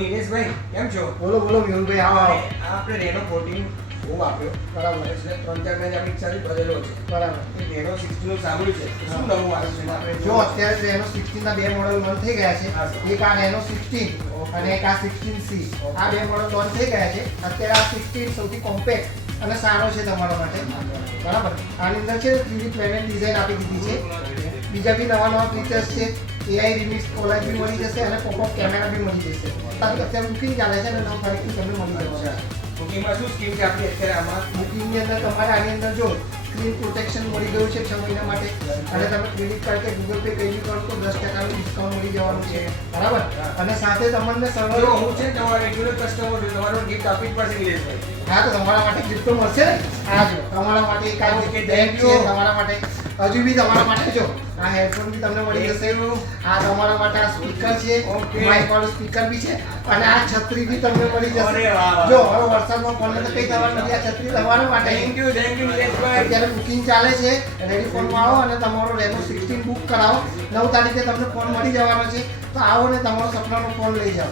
નિલેશભાઈ કેમ છો? બોલો બોલો મેહુલભાઈ, આવો આવો. આપણે રેનો 14 બહુ વાપર્યો બરાબર એટલે 3-4 મહિના આપણી ઈચ્છાથી બદલવો છે. બરાબર. એ રેનો 16 નું સાંભળ્યું છે તો શું નવું આવ્યું છે આપણે જો અત્યારે રેનો 16 ના બે મોડલ લોન્ચ થઈ ગયા છે. હા, સર. એક આ રેનો 16 અને એક આ 16C. આ બે મોડલ લોન્ચ થઈ ગયા છે. અત્યારે આ 16 સૌથી કોમ્પેક્ટ અને સારો છે તમારા માટે. બરાબર. આની અંદર છે 3D પ્લેનેટ ડિઝાઇન આપી દીધી છે. બીજા બી નવા નવા ફીચર્સ છે. AI રિમિક્સ કોલર બી મળી જશે અને પોપઅપ કેમેરા બી મળી જશે. અત્યારે બુકિંગ ચાલે છે અને 9 તારીખથી તમને મળી જશે. બુકિંગમાં શું સ્કીમ છે આપણી અત્યારે આમાં? બુકિંગની અંદર તમારે આની અંદર જો સ્ક્રીન પ્રોટેક્શન મળી ગયું છે 6 મહિના માટે અને તમે ક્રેડિટ કાર્ડ કે ગૂગલ પે કઈ બી કરો તો 10% ડિસ્કાઉન્ટ મળી જવાનું છે. બરાબર. અને સાથે તમને જો સર્વર હું છે તમારો રેગ્યુલર કસ્ટમર છું, તમારો ગિફ્ટ આપવી જ પડશે નિલેશભાઈ. હા, તો તમારા માટે ગિફ્ટ તો મળશે ને. આ જો તમારા માટે એક આ Okay, બેગ thank છે you. તમારા માટે. હજુ બી તમારા માટે જો આ હેડફોન બી તમને મળી જશે. આ તમારા માટે આ સ્પીકર છે. Okay. માઇક વાળું સ્પીકર બી છે અને આ છત્રી બી તમને મળી અરે જશે. વાહ, વાહ. જો હવે વરસાદમાં પડે તો કઈ થવાનું નથી. આ છત્રી તમારા માટે. થેન્ક યુ નિલેશભાઈ. અત્યારે બુકિંગ ચાલે છે. રેડી ફોનમાં આવો અને તમારો રેનો 16 બુક કરાવો. 9 તારીખે તમને ફોન મળી જવાનો છે. તો આવો ને તમારો સપનાનો ફોન લઈ જાઓ.